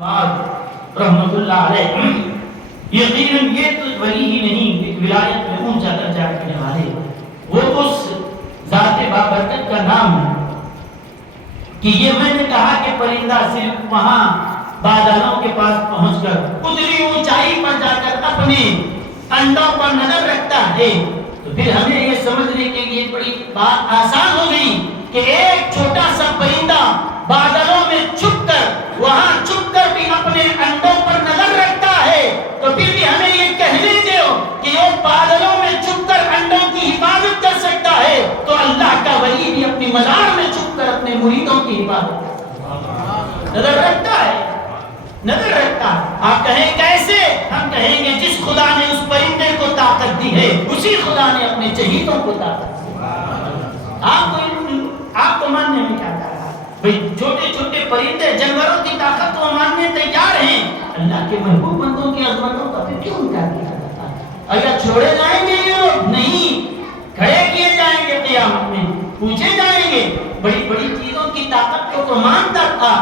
رحمت اللہ علیہ یقیناً یہ تو ولی ہی نہیں ایک ولایت میں اونچا درجہ رکھنے والے، وہ اس ذات بابرکت کا نام ہے کہ یہ میں نے کہا کہ پرندہ صرف وہاں بادلوں کے پاس پہنچ کر اتنی اونچائی پر جا کر اپنے انڈوں پر نظر رکھتا ہے، تو پھر ہمیں یہ سمجھنے کے لیے بڑی بات آسان ہو گئی کہ ایک چھوٹا سا پرندہ بادلوں میں چھپ کر وہاں چھپ کر بھی اپنے انڈوں پر نظر رکھتا ہے، تو پھر بھی ہمیں یہ کہنے دو کہ وہ بادلوں میں چھپ کر انڈوں کی حفاظت کر سکتا ہے، تو اللہ کا ولی بھی اپنی مزار میں چھپ کر اپنے مریدوں کی حفاظت نظر رکھتا ہے، نظر رکھتا ہے۔ آپ کہیں کیسے؟ ہم کہیں گے جس خدا نے اس پرندے کو طاقت دی ہے اسی خدا نے اپنے چہیتوں کو طاقت دی۔ آپ کو ماننے میں کیا کہا؟ بھئی چھوٹے چھوٹے پرندے جانوروں کی طاقت کو ماننے تیار ہیں، اللہ کے محبوب بندوں کی عظمتوں کا پھر کیوں انکار کیا جاتا ہے؟ اگر چھوڑے جائیں گے یہ لوگ نہیں، کھڑے کیے جائیں گے قیامت میں، پوچھے جائیں گے۔ بڑی بڑی چیزوں کی طاقت کو تو مانتا تھا،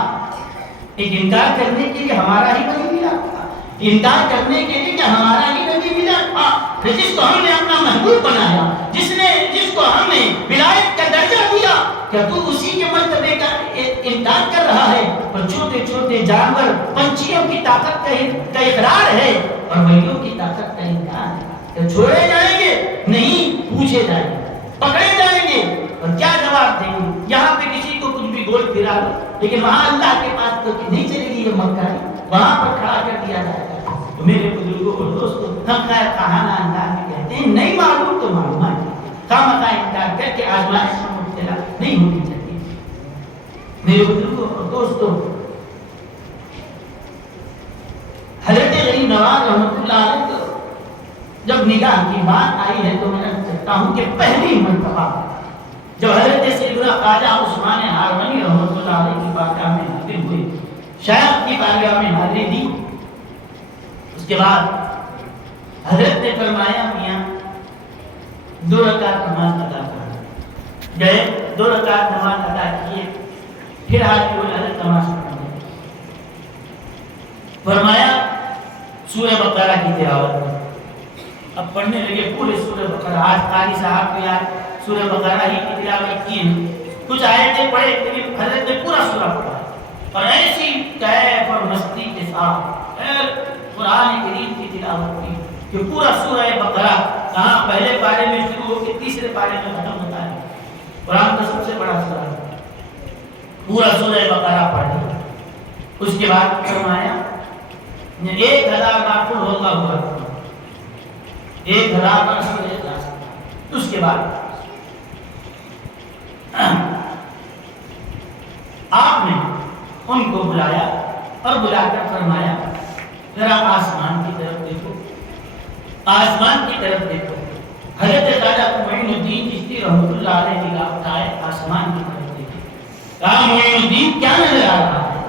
ایک انکار کرنے کے لیے ہمارا ہی نبی ملا تھا، انکار کرنے کے لیے کہ ہمارا ہی نبی ملا تھا، جس کو ہم نے اپنا محبوب بنایا، جس کو ہم نے ولایت کا درجہ دیا، کیا تو اسی کے مرتبے کا انکار کر رہا ہے؟ اور چھوٹے چھوٹے جانور پنچھیوں کی طاقت کا اقرار ہے اور ولیوں کی طاقت کا انکار ہے، کیا چھوڑے جائیں گے؟ نہیں، پوچھے جائیں گے، پکڑے جائیں گے اور کیا جواب دیں گے؟ یہاں پہ کسی کو کچھ بھی گول پھرا لو، لیکن وہاں اللہ کے پاس تو نہیں چلے گی یہ مکہ ہے، وہاں پر کھڑا کر دیا جائے گا۔ تو میرے بزرگوں اور دوستوں، ہم خیر خواہانہ انداز میں کہتے ہیں نہیں معلوم تو معلومات خامخواہ انکار کر کے آزمائش میں مبتلا نہیں ہونی چاہیے۔ میرے بزرگوں اور دوستوں، حضرت غریب نواز رحمۃ اللہ علیہ کو جب نگاہ کی بات آئی ہے تو میں کہتا ہوں کہ پہلی مرتبہ جب حضرت سیدنا خواجہ عثمان ہارونی رحمۃ اللہ علیہ کی بارگاہ میں حاضر ہوئے، شیخ کی بارگاہ میں حاضری دی، اس کے بعد حضرت نے فرمایا میاں 2 رکعت نماز ادا کرنا، گئے 2 رکعت نماز ادا کیے، پھر حاضر ہوئے، حضرت نماز پڑھنے فرمایا سورہ بقرہ کی تلاوت، اب پڑھنے لگے پورے سورہ بقرہ۔ آج قاری صاحب کو یاد سورہ بقرہ ہی کی تلاوت کی، کچھ آیتیں پڑھے لیکن حضرت نے پورا سورہ پڑھا اور ایسی کیف اور مستی کے ساتھ قرآن کریم کی تلاوت کی کہ پورا سورہ بقرہ کہاں پہلے پارے میں شروع ہو کے تیسرے پارے میں ختم ہوتا ہے، قرآن کا سب سے بڑا سورہ، پورا سورہ بقرہ پڑھا۔ اس کے بعد فرمایا 1000 بار قل هو اللہ اکبر، 1000 بار سورہ اخلاص۔ اس کے بعد آپ نے ان کو بلایا اور بلا کر فرمایا ذرا آسمان کی طرف دیکھو، آسمان کی طرف دیکھو۔ حضرت خواجہ معین الدین چشتی رحمۃ اللہ علیہ نگاہ اٹھائے، آسمان کی طرف دیکھے، کہا معین الدین کیا نظر آ رہا ہے؟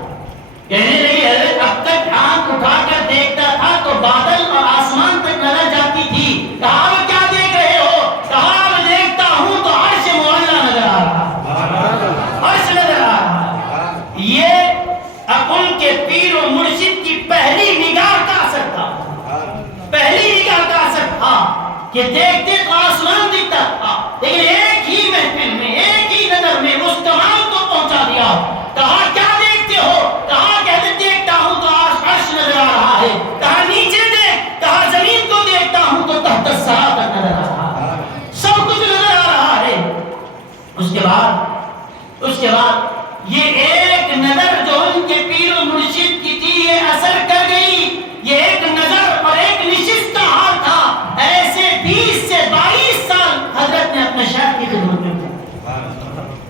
کہنے لگی حضرت اب تک آنکھ اٹھا کر دیکھتا تھا تو بادل اور آسمان تک نظر جاتی تھی، کہا اب کیا دیکھ رہے ہو؟ کہا اب دیکھتا ہوں تو عرش معلیٰ نظر آ رہا ہے، عرش نظر آ رہا ہے۔ یہ اب ان کے پیر و مرشد کی پہلی نگاہ کا اثر تھا، پہلی نگاہ کا اثر تھا کہ دیکھتے تو آسمان دکھتا تھا، لیکن ایک ہی محفل میں ایک ہی نظر میں اس کمال کو پہنچا دیا۔ کہا کیا دیکھتے ہو؟ کہا کہ دیکھتا ہوں تو عرش نظر آ رہا ہے، کہا نیچے دیکھ، کہا زمین کو دیکھتا ہوں تو تحت الثری تک نظر آ رہا ہے، سب کچھ نظر آ رہا ہے۔ اس کے بعد یہ ایک نظر جو ان کے پیر و مرشد کی تھی یہ اثر کر گئی، یہ ایک نظر اور ایک نشست کا حال تھا۔ ایسے 20 سے 22 سال حضرت نے اپنے شیخ کی خدمت میں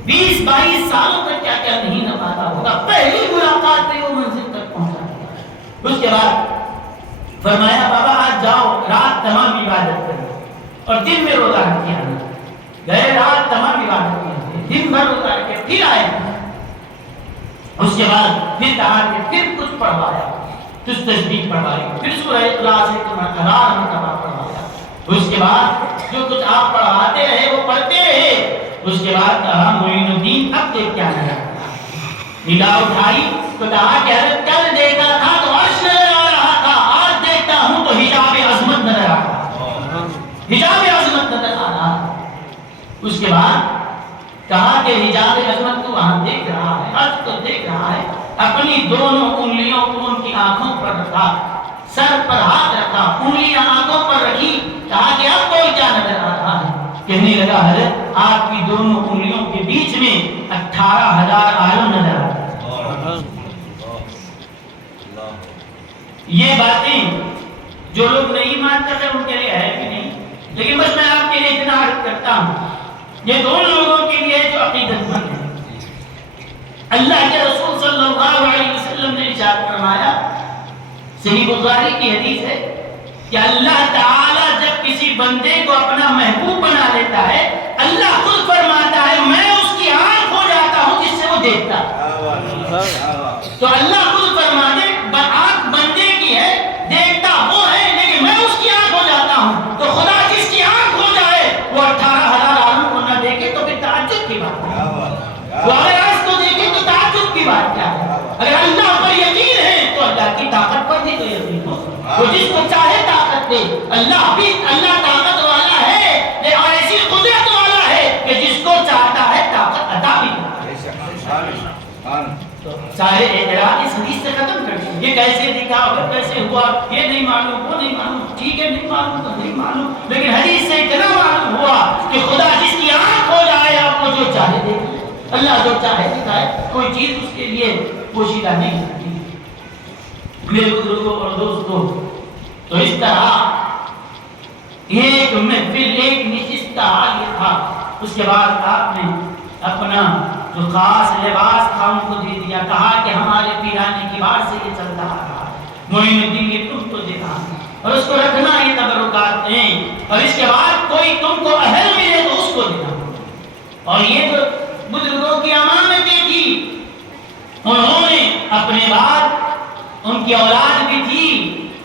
20-22 سالوں تک کیا کیا نہیں نپاتا ہوگا، پہلی ملاقات پہ وہ منزل تک پہنچا دیا۔ اس کے بعد فرمایا بابا آج جاؤ، رات تمام عبادت کرو اور دن میں روزہ رکھیا۔ گئے رات تمام عبادت کیا، دن بھر روزہ رکھے، پھر آئے۔ اس کے بعد پھر کہا کہ پھر کچھ پڑھوایا، کچھ تسبیح پڑھوائی، پھر سورہ اخلاص سے 1000 مرتبہ پڑھوایا۔ اس کے بعد جو کچھ آپ پڑھاتے رہے وہ پڑھتے رہے۔ اس کے بعد کہا معین الدین اب دیکھ کیا نظر آتا ہے، نگاہ اٹھائی تو کہا کہ حضرت کل دیکھا کہا کہ حجاب عظمت تو وہاں دیکھ رہا ہے، حج تو دیکھ رہا ہے، اپنی دونوں انگلیوں کو ان کی آنکھوں پر رکھا، سر پر ہاتھ رکھا، انگلیاں آنکھوں پر رکھی، کہا کہ اب کوئی کیا نظر آ رہا ہے؟ کہنے لگا حضرت آپ کی دونوں انگلیوں کے بیچ میں 18,000 عالم نظر آ رہا ہے۔ یہ باتیں جو لوگ نہیں مانتے ہیں ان کے لیے ہے کہ نہیں، لیکن بس میں آپ کے لیے اتنا عرض کرتا ہوں، یہ دونوں لوگوں کے لیے جو عقیدت مند ہے۔ اللہ کے رسول صلی اللہ علیہ وسلم نے ارشاد فرمایا، صحیح بخاری کی حدیث ہے کہ اللہ تعالی جب کسی بندے کو اپنا محبوب بنا لیتا ہے، اللہ خود فرماتا ہے میں اس کی آنکھ ہو جاتا ہوں جس سے وہ دیکھتا ہے۔ تو اللہ خود فرماتے آنکھ بندے کی ہے، دیکھتا وہ ہے، لیکن میں اس کی آنکھ ہو جاتا ہوں۔ تو خدا جس کی آنکھ ہو جائے وہ 18,000 عالم کو نہ دیکھے تو پھر تعجب کی بات ہے، وہ اگر آنکھ کو دیکھے تو تعجب کی بات کیا ہے؟ اگر اللہ پر یقین ہے تو اللہ کی طاقت پر بھی تو یقین ہو، وہ جس کو چاہے طاقت دے۔ اللہ طاقت والا ہے اور ایسی قدرت والا ہے کہ جس کو چاہتا ہے طاقت عطا بھی کرتا ہے۔ سارے اعتراض اس حدیث سے ختم کر دیں، یہ کیسے دکھا اور کیسے ہوا، یہ نہیں معلوم، وہ نہیں معلوم، ٹھیک ہے نہیں معلوم تو نہیں معلوم، لیکن حدیث سے اتنا معلوم ہوا کہ خدا جس کی آنکھ ہو جائے آپ کو جو چاہے دے، اللہ جو چاہے دکھائے، کوئی چیز اس کے لیے پوشیدہ نہیں ہوتی۔ میرے بزرگوں اور دوستوں، تو اس طرح ایک محفل، ایک نشست کا حال یہ تھا۔ اس کے بعد آپ نے اپنا جو خاص لباس تھا ان کو دے دیا، کہا کہ ہمارے پیرانے کی بار سے یہ چلتا آ رہا ہے، معین الدین یہ تم کو دینا اور اس کو رکھنا، یہ تبرکات ہیں، اور اس کے بعد کوئی تم کو اہل ملے تو اس کو دینا۔ اور یہ جو بزرگوں کی امانتیں تھی، انہوں نے اپنے بعد ان کی اولاد بھی تھی،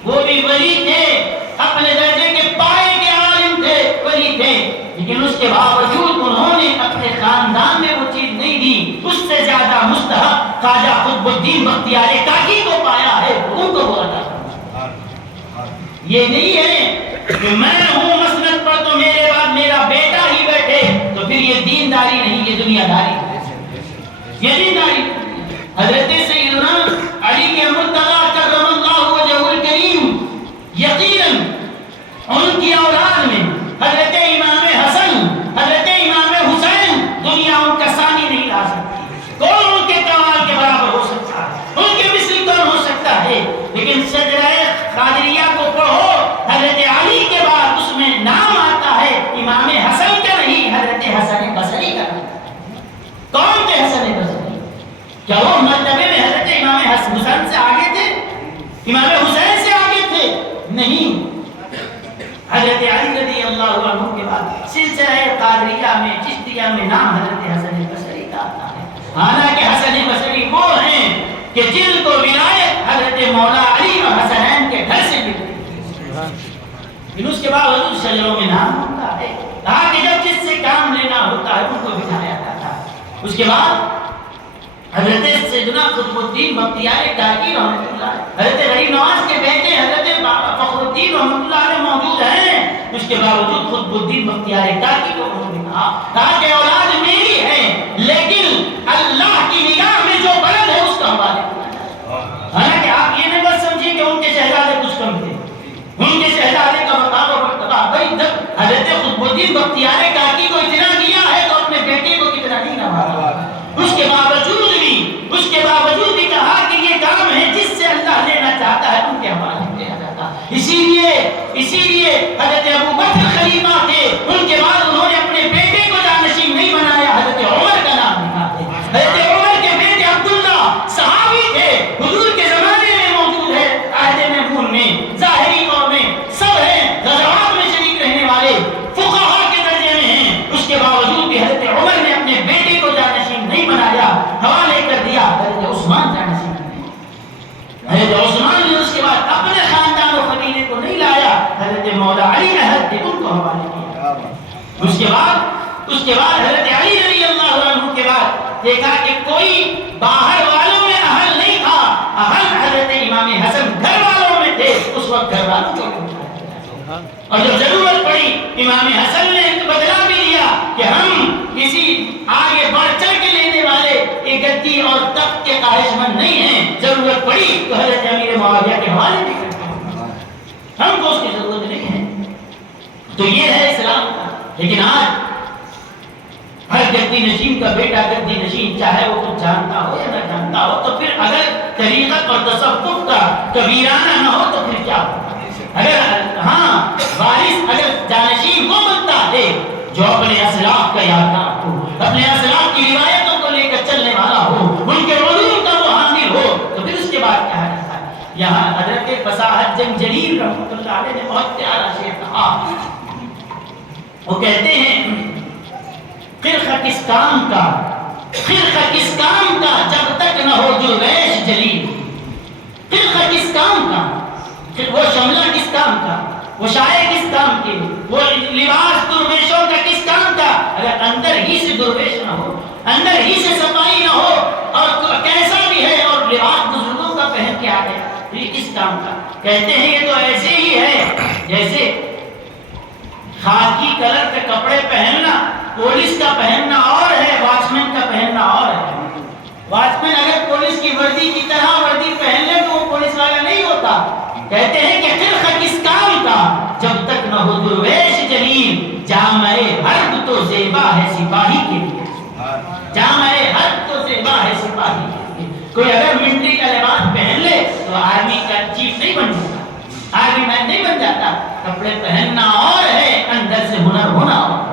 وہ بھی ولی تھے، اپنے درجے کے پائے کے عالم تھے، ولی تھے، لیکن اس کے باوجود انہوں نے اپنے خاندان میں وہ چیز نہیں دی۔ اس سے زیادہ مستحق خواجہ قطب الدین بختیار کاکی کو پایا ہے، ان کو وہ عطا کرنا۔ یہ نہیں ہے کہ میں ہوں مسند پر تو میرے بعد میرا بیٹا ہی بیٹھے، تو پھر یہ دینداری نہیں، یہ دنیا داری ہے، یہ دینداری۔ حضرت سیدنا علی کے مرتضیٰ کرم اللہ وجہہ الکریم، یقیناً ان کی اولاد میں حضرت امام حسن، حضرت امام حسین، دنیا ان کا ثانی نہیں لا سکتی، کون ان کے کمال کے برابر ہو سکتا ہے، ان کے مثل کون ہو سکتا ہے؟ لیکن شجرہ قادریہ کو پڑھو، حضرت علی کے بعد اس میں نام آتا ہے امام حسن کا نہیں، حضرت حسن بصری کا۔ کون تھے حسن بصری؟ کیا وہ مرتبے میں حضرت امام حسن سے آگے تھے، امام حسین سے آگے تھے؟ نہیں، حضرت علی رضی اللہ عنہ کے بعد سلسلہ قادریہ میں، چشتیہ میں نام حضرت حسن بصری کا آتا ہے۔ حالانکہ حسن بصری وہ ہیں کہ جن کو ولایت حضرت مولا علی و حسنین کے گھر سے ملتی ہے، لیکن اس کے باوجود شجروں میں نام ہوتا ہے، تاکہ جب جس سے کام لینا ہوتا ہے ان کو بٹھایا جاتا ہے۔ اس کے بعد حضرت سیدنا قطب الدین بختیار کاکی رحمۃ اللہ، حضرت غریب نواز کے بیٹے حضرت فخر الدین رحمۃ اللہ علیہ موجود ہیں، اس کے باوجود قطب الدین بختیار کاکی کو انہوں نے کہا کہ اولاد میری ہے، لیکن اللہ کی نگاہ میں جو بلند ہے اس کا حوالے کیا جائے۔ حالانکہ آپ یہ نہیں بس سمجھیں کہ ان کے شہزادے کچھ کم تھے، ان کے شہزادے کا مقام و مرتبہ بھائی جب حضرت قطب الدین بختیار کاکی کو اتنا دیا ہے تو اپنے بیٹے کو کتنا نہیں نوازا۔ اس کے باوجود بھی کہا کہ یہ کام ہے جس سے اللہ لینا چاہتا ہے ان کے حوالے کیا جاتا۔ اسی لیے حضرت ابو بکر خلیفہ تھے، ان کے بعد انہوں نے اپنے بیٹے کو جانشین نہیں بنایا، حضرت عمر کا نام لکھا ہے۔ حضرت عمر کے بیٹے عبداللہ صحابی تھے، حضور کے زمانے میں موجود ہے، عہد مأمون میں، ظاہری قوم میں سب ہیں، غزوات میں شریک رہنے والے فقہاء کے درجے میں ہیں، اس کے باوجود بھی حضرت عمر نے اپنے بیٹے کو جانشین نہیں بنایا، حوالے کر دیا۔ حضرت عثمان جانشین نے، حضرت عثمان نے اس کے بعد اپنے خاندان و قبیلے کو نہیں لایا، حضرت مولا علی عہد ان کو حوالے کیا۔ اس کے بعد حضرت علی رضی اللہ عنہ کے بعد دیکھا کہ کوئی باہر والوں میں اہل نہیں تھا، اہل حضرت امام حسن گھر والوں میں تھے، اس وقت گھر والوں کو اٹھایا، اور جب ضرورت پڑی امام حسن نے بدلا بھی دیا کہ ہم کسی آگے بڑھ چڑھ کے لینے والے ایک گدی اور تخت کے خواہش مند نہیں ہیں. ضرورت پڑی تو حضرت امیر معاویہ کے حوالے بھی کرتے ہیں, ہم کو اس کی ضرورت نہیں ہے. تو یہ ہے اسلام کا. لیکن آج ہر گدی نشین کا بیٹا گدی نشین, چاہے وہ کچھ جانتا ہو یا نہ جانتا ہو, تو پھر اگر طریقت اور تصوف کا کبیرانہ نہ ہو تو پھر کیا ہوگا؟ اگر ہاں وارث اگر جانشین وہ بنتا ہے جو اپنے اسلاف کا یادگار ہو, اپنے اسلاف کی روایتوں کو لے کر چلنے والا ہو, ان کے علوم کا وہ حامل ہو, تو پھر اس کے بعد کیا رہتا ہے. یہاں حضرت فصاحت جنگ جلیل رحمۃ اللہ علیہ نے بہت پیارا شعر کہا. وہ کہتے ہیں خرقہ کس کام کا, خرقہ کس کام کا جب تک نہ ہو درویش جلیل. خرقہ کس کام کا, وہ شملہ کس کام کا, وہ شائع کس کام کے, وہ لباس درویشوں کا کس کام کا, اگر اندر ہی سے درویش نہ ہو, اندر ہی سے صفائی نہ ہو, اور کیسا بھی ہے اور لباس بزرگوں کا پہن کے آ گیا, یہ کس کام کا. کہتے ہیں یہ تو ایسے ہی ہے جیسے خاکی کلر کے کپڑے پہننا پولیس کا پہننا اور ہے, واچ مین کا پہننا اور ہے. واچ مین اگر پولیس کی وردی کی طرح وردی پہن لے تو وہ پولیس والا نہیں ہوتا. کہتے ہیں کہ خرقہ کس کام کا جب تک نہ ہو درویش جلیل, جامع حرب تو زیبا ہے سپاہی کے لیے, جامع حرب تو زیبا ہے سپاہی کے لیے. کوئی اگر ملٹری کا لباس پہن لے تو آرمی کا چیف نہیں بن جاتا, آرمی مین نہیں بن جاتا. کپڑے پہننا اور ہے, اندر سے ہنر ہونا اور.